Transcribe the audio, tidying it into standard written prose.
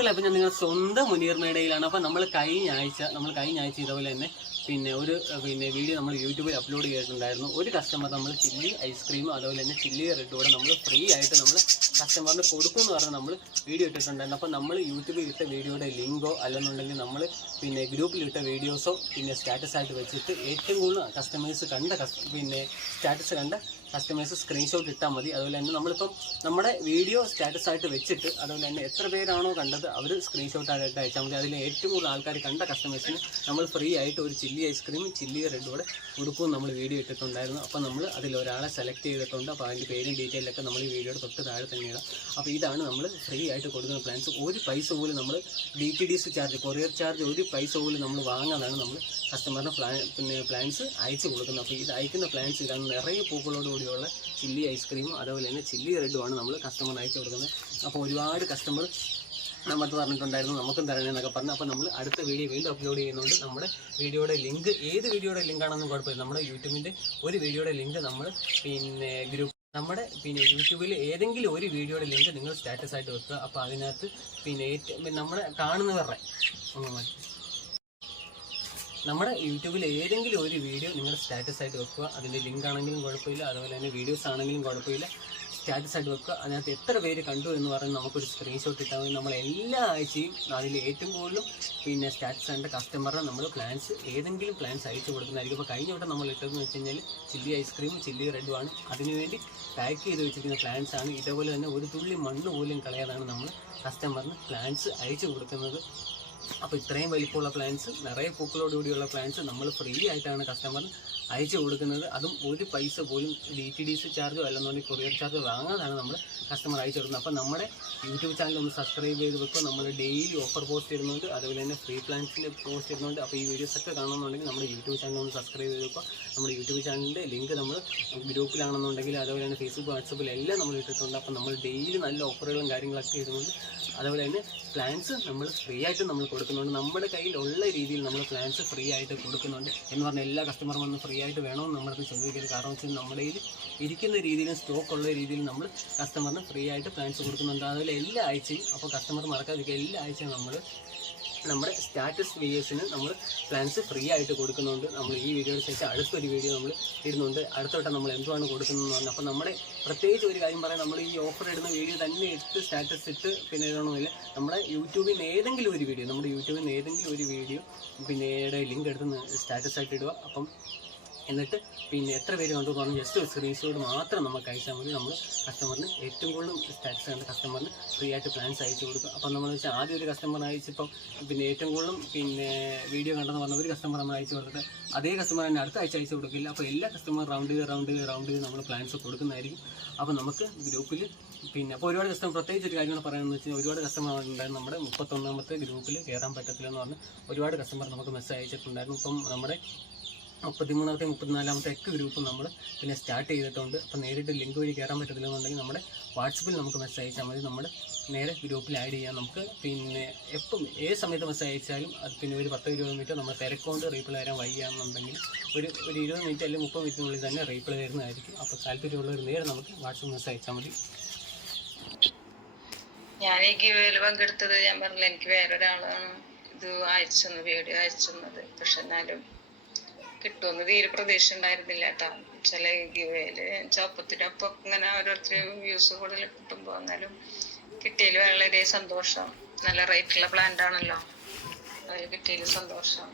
അപ്പം ഞാൻ നിങ്ങളുടെ സ്വന്തം മുനീർ മേടയിലാണ്. അപ്പം നമ്മൾ കഴിഞ്ഞ ആഴ്ച ഇതുപോലെ തന്നെ വീഡിയോ നമ്മൾ യൂട്യൂബിൽ അപ്ലോഡ് ചെയ്തിട്ടുണ്ടായിരുന്നു. ഒരു കസ്റ്റമർ നമ്മൾ ചില്ലി ഐസ്ക്രീമും അതുപോലെ തന്നെ ചില്ലി റെഡ് കൂടെ നമ്മൾ ഫ്രീ ആയിട്ട് നമ്മൾ കസ്റ്റമറിന് കൊടുക്കുമെന്ന് പറഞ്ഞ് നമ്മൾ വീഡിയോ ഇട്ടിട്ടുണ്ടായിരുന്നു. അപ്പം നമ്മൾ യൂട്യൂബിൽ ഇട്ട വീഡിയോയുടെ ലിങ്കോ അല്ലെന്നുണ്ടെങ്കിൽ നമ്മൾ ഗ്രൂപ്പിലിട്ട വീഡിയോസോ സ്റ്റാറ്റസ് ആയിട്ട് വെച്ചിട്ട് ഏറ്റവും കൂടുതൽ കസ്റ്റമേഴ്സ് സ്റ്റാറ്റസ് കണ്ട കസ്റ്റമേഴ്സ് സ്ക്രീൻഷോട്ട് ഇട്ടാൽ മതി. അതുപോലെ തന്നെ നമ്മളിപ്പം നമ്മുടെ വീഡിയോ സ്റ്റാറ്റസ് ആയിട്ട് വെച്ചിട്ട് അതുപോലെ തന്നെ എത്ര പേരാണോ കണ്ടത് അവർ സ്ക്രീൻഷോട്ട് ആയിട്ട് അയച്ചാൽ മതി. അതിൽ ഏറ്റവും കൂടുതൽ ആൾക്കാർ കണ്ട കസ്റ്റമേഴ്സിന് നമ്മൾ ഫ്രീ ആയിട്ട് ഒരു ചില്ലി ഐസ്ക്രീമും ചില്ലി റെഡ് കൂടെ കൊടുക്കുമെന്ന് നമ്മൾ വീഡിയോ ഇട്ടിട്ടുണ്ടായിരുന്നു. അപ്പോൾ നമ്മൾ അതിലൊരാളെ സെലക്ട് ചെയ്തിട്ടുണ്ട്. അപ്പോൾ അതിൻ്റെ പേരും ഡീറ്റെയിലൊക്കെ നമ്മൾ ഈ വീഡിയോയുടെ തൊട്ട് താഴെ തന്നെ ഇടാം. അപ്പോൾ ഇതാണ് നമ്മൾ ഫ്രീ ആയിട്ട് കൊടുക്കുന്ന പ്ലാൻസ്. ഒരു പൈസ പോലും നമ്മൾ DTDC ചാർജ്, കൊറിയർ ചാർജ് ഒരു പൈസ പോലും നമ്മൾ വാങ്ങാതാണ് നമ്മൾ കസ്റ്റമറിന് പ്ലാൻസ് അയച്ചു കൊടുക്കുന്നത്. അപ്പോൾ ഇത് അയക്കുന്ന പ്ലാൻസ് ഇതാണ്. നിറയെ പൂക്കളോടുകൂടിയുള്ള ചില്ലി ഐസ്ക്രീമും അതുപോലെ തന്നെ ചില്ലി റെഡുമാണ് നമ്മൾ കസ്റ്റമറിന് അയച്ചു കൊടുക്കുന്നത്. അപ്പോൾ ഒരുപാട് കസ്റ്റമർ നമ്മൾക്ക് പറഞ്ഞിട്ടുണ്ടായിരുന്നു നമുക്കും തരണേന്നൊക്കെ പറഞ്ഞു. അപ്പോൾ നമ്മൾ അടുത്ത വീഡിയോ വീണ്ടും അപ്ലോഡ് ചെയ്യുന്നുണ്ട്. നമ്മുടെ വീഡിയോയുടെ ലിങ്ക് ഏത് വീഡിയോയുടെ ലിങ്കാണെന്നും കുഴപ്പമില്ല. നമ്മുടെ യൂട്യൂബിൻ്റെ ഒരു വീഡിയോയുടെ ലിങ്ക് നമ്മൾ നമ്മുടെ യൂട്യൂബിൽ ഏതെങ്കിലും ഒരു വീഡിയോയുടെ ലിങ്ക് നിങ്ങൾ സ്റ്റാറ്റസ് ആയിട്ട് വെക്കുക. അപ്പോൾ അതിനകത്ത് നമ്മുടെ കാണുന്നവരുടെ നമ്മുടെ യൂട്യൂബിൽ ഏതെങ്കിലും ഒരു വീഡിയോ നിങ്ങൾ സ്റ്റാറ്റസ് ആയിട്ട് വെക്കുക. അതിൻ്റെ ലിങ്ക് ആണെങ്കിലും കുഴപ്പമില്ല, അതുപോലെ തന്നെ വീഡിയോസ് ആണെങ്കിലും കുഴപ്പമില്ല, സ്റ്റാറ്റസ് ആയിട്ട് വെക്കുക. അതിനകത്ത് എത്ര പേര് കണ്ടു എന്ന് പറഞ്ഞ് നമുക്കൊരു സ്ക്രീൻഷോട്ട് ഇട്ടാൽ മതി. നമ്മൾ എല്ലാ ആഴ്ചയും അതിൽ ഏറ്റവും കൂടുതലും സ്റ്റാറ്റസ് ആയിട്ട് കസ്റ്റമറിന് നമ്മൾ ഏതെങ്കിലും പ്ലാൻസ് അയച്ചു കൊടുക്കുന്നതായിരിക്കും. അപ്പോൾ കഴിഞ്ഞ വട്ടം നമ്മൾ ഇട്ടതെന്ന് വെച്ച് കഴിഞ്ഞാൽ ചില്ലി ഐസ്ക്രീമും ചില്ലി റെഡുമാണ്. അതിനുവേണ്ടി പാക്ക് ചെയ്ത് വെച്ചിരിക്കുന്ന പ്ലാൻസ് ആണ്. ഇതേപോലെ തന്നെ ഒരു തുള്ളി മണ്ണ് പോലും കളയാതാണ് നമ്മൾ കസ്റ്റമറിന് പ്ലാൻസ് അയച്ചു കൊടുക്കുന്നത്. അപ്പോൾ ഇത്രയും വലിപ്പമുള്ള പ്ലാൻസ്, നിറയെ പൂക്കളോടുകൂടിയുള്ള പ്ലാൻസ് നമ്മൾ ഫ്രീ ആയിട്ടാണ് കസ്റ്റമറിന് അയച്ചു കൊടുക്കുന്നത്. അതും ഒരു പൈസ പോലും DTDC ചാർജോ അല്ലെന്നുണ്ടെങ്കിൽ കൊറിയർ ചാർജോ വാങ്ങാതാണ് നമ്മൾ കസ്റ്റമർ അയച്ചു കൊടുക്കുന്നത്. അപ്പോൾ നമ്മുടെ യൂട്യൂബ് ചാനൽ ഒന്ന് സബ്സ്ക്രൈബ് ചെയ്ത് വെക്കുക. നമ്മൾ ഡെയിലി ഓഫർ പോസ്റ്റ് ഇടുന്നുണ്ട്, അതുപോലെ തന്നെ ഫ്രീ പ്ലാൻസിൻ്റെ പോസ്റ്റ് ഇടുന്നുണ്ട്. അപ്പോൾ ഈ വീഡിയോസൊക്കെ കാണുന്നുണ്ടെങ്കിൽ നമ്മുടെ യൂട്യൂബ് ചാനൽ ഒന്ന് സബ്സ്ക്രൈബ് ചെയ്ത് വെക്കുക. നമ്മുടെ യൂട്യൂബ് ചാനലിൻ്റെ ലിങ്ക് നമ്മൾ ഗ്രൂപ്പിലാണെന്നുണ്ടെങ്കിൽ അതുപോലെ തന്നെ ഫേസ്ബുക്ക്, വാട്സപ്പിൽ എല്ലാം നമ്മൾ ഇട്ടിട്ടുണ്ട്. അപ്പോൾ നമ്മൾ ഡെയിലി നല്ല ഓഫറുകളും കാര്യങ്ങളൊക്കെ ഇടുന്നുണ്ട്. അതുപോലെ തന്നെ പ്ലാൻസ് നമ്മൾ ഫ്രീ ആയിട്ട് നമ്മൾ കൊടുക്കുന്നുണ്ട്. നമ്മുടെ കയ്യിലുള്ള രീതിയിൽ നമ്മൾ പ്ലാൻസ് ഫ്രീ ആയിട്ട് കൊടുക്കുന്നുണ്ട് എന്ന് പറഞ്ഞാൽ എല്ലാ കസ്റ്റമറും വന്ന് ഫ്രീ ആയിട്ട് വേണമെന്ന് നമ്മളത് ചോദിക്കരുത്. കാരണം വെച്ചാൽ നമ്മുടെ കയ്യിൽ ഇരിക്കുന്ന രീതിയിലും സ്റ്റോക്ക് ഉള്ള രീതിയിലും നമ്മൾ കസ്റ്റമറിന് ഫ്രീ ആയിട്ട് പ്ലാൻസ് കൊടുക്കുന്നുണ്ട്. അതുപോലെ എല്ലാ ആഴ്ചയും, അപ്പോൾ കസ്റ്റമർ മറക്കാതിരിക്കുക, എല്ലാ ആഴ്ചയും നമ്മൾ നമ്മുടെ സ്റ്റാറ്റസ് വീഡിയോസിന് നമ്മൾ പ്ലാൻസ് ഫ്രീ ആയിട്ട് കൊടുക്കുന്നുണ്ട്. നമ്മൾ ഈ വീഡിയോയുടെ ശേഷം അടുത്തൊരു വീഡിയോ നമ്മൾ ഇടുന്നുണ്ട്. അടുത്തോട്ടം നമ്മൾ എന്തുമാണ് കൊടുക്കുന്നതെന്ന് പറഞ്ഞു. അപ്പോൾ നമ്മുടെ പ്രത്യേകിച്ച് ഒരു കാര്യം പറയാം, നമ്മൾ ഈ ഓഫർ ഇടുന്ന വീഡിയോ തന്നെ ഇട്ട് സ്റ്റാറ്റസ് ഇട്ട് ഇടണമെന്നില്ല. നമ്മുടെ യൂട്യൂബിൽ നിന്ന് ഏതെങ്കിലും ഒരു വീഡിയോ ലിങ്ക് എടുത്ത് സ്റ്റാറ്റസ് ആയിട്ട് ഇടുക. അപ്പം എന്നിട്ട് എത്ര പേര് കണ്ടു പറഞ്ഞു ജസ്റ്റ് ഒരു സ്ക്രീൻഷോട്ട് മാത്രം നമുക്ക് അയച്ചാൽ മതി. നമ്മൾ കസ്റ്റമറിന് ഏറ്റവും കൂടുതൽ സ്റ്റാറ്റസ് കണ്ട് കസ്റ്റമറിന് ഫ്രീ ആയിട്ട് പ്ലാൻസ് അയച്ചു കൊടുക്കുക. അപ്പം നമ്മൾ വെച്ചാൽ ആദ്യം ഒരു കസ്റ്റമർ അയച്ചപ്പം ഏറ്റവും കൂടുതലും വീഡിയോ കണ്ടെന്ന് പറഞ്ഞ ഒരു കസ്റ്റമർ നമ്മൾ അയച്ചു കൊടുത്തിട്ട് അതേ കസ്റ്റമർ തന്നെ അടുത്ത ആഴ്ച അയച്ചു കൊടുക്കില്ല. അപ്പോൾ എല്ലാ കസ്റ്റമർ റൗണ്ട് ചെയ്ത് നമ്മൾ പ്ലാൻസ് കൊടുക്കുന്നതായിരിക്കും. അപ്പോൾ നമുക്ക് ഗ്രൂപ്പിൽ അപ്പോൾ ഒരുപാട് കസ്റ്റമർ പ്രത്യേകിച്ച് ഒരു കാര്യങ്ങൾ പറയുന്നത് വെച്ചാൽ ഒരുപാട് കസ്റ്റമർ ഉണ്ടായിരുന്നു. നമ്മുടെ 31ാമത്തെ ഗ്രൂപ്പിൽ കയറാൻ പറ്റത്തില്ല എന്ന് പറഞ്ഞ് ഒരുപാട് കസ്റ്റമർ നമുക്ക് മെസ്സേജ് അയച്ചിട്ടുണ്ടായിരുന്നു. ഇപ്പം നമ്മുടെ 33ാമത്തെ 34ാമത്തെ ഒക്കെ ഗ്രൂപ്പ് നമ്മൾ സ്റ്റാർട്ട് ചെയ്തിട്ടുണ്ട്. അപ്പോൾ നേരിട്ട് ലിങ്ക് വഴി കയറാൻ പറ്റത്തില്ലെന്നുണ്ടെങ്കിൽ നമ്മുടെ വാട്സപ്പിൽ നമുക്ക് മെസ്സേജ് അയച്ചാൽ മതി. നമ്മൾ നേരെ ഗ്രൂപ്പിൽ ആഡ് ചെയ്യാം. നമുക്ക് എപ്പം ഏത് സമയത്ത് മെസ്സേജ് അയച്ചാലും അത് ഒരു 10-20 മിനിറ്റ് നമ്മൾ തിരക്കൊണ്ട് റീപ്ലൈ തരാൻ വൈകിയാണെന്നുണ്ടെങ്കിൽ ഒരു 20 മിനിറ്റ് അല്ലെങ്കിൽ 30 മിനിറ്റിനുള്ളിൽ തന്നെ റീപ്ലൈ തരുന്നതായിരിക്കും. അപ്പോൾ താല്പര്യമുള്ളവർ നേരെ നമുക്ക് വാട്സപ്പ് മെസ്സേജ് അയച്ചാൽ മതി. ഞാൻ ഈ ഗിവേയിൽ പങ്കെടുത്തത് ഞാൻ പറഞ്ഞില്ല, എനിക്ക് വേറൊരാളാണ് ഇത് വീഡിയോ അയച്ചത്. പക്ഷെ എന്നാലും കിട്ടുമെന്ന് തീരെ പ്രതീക്ഷ ഉണ്ടായിരുന്നില്ല കേട്ടോ. ചില ഗിവേയില് ചപ്പത്തിനൊപ്പം ഇങ്ങനെ ഓരോരുത്തർ വ്യൂസ് കൂടുതൽ കിട്ടുമ്പോൾ എന്നാലും കിട്ടിയതിൽ വളരെ സന്തോഷം. നല്ല റേറ്റുള്ള പ്ലാന്റ് ആണല്ലോ, അതിൽ കിട്ടിയതിൽ സന്തോഷം.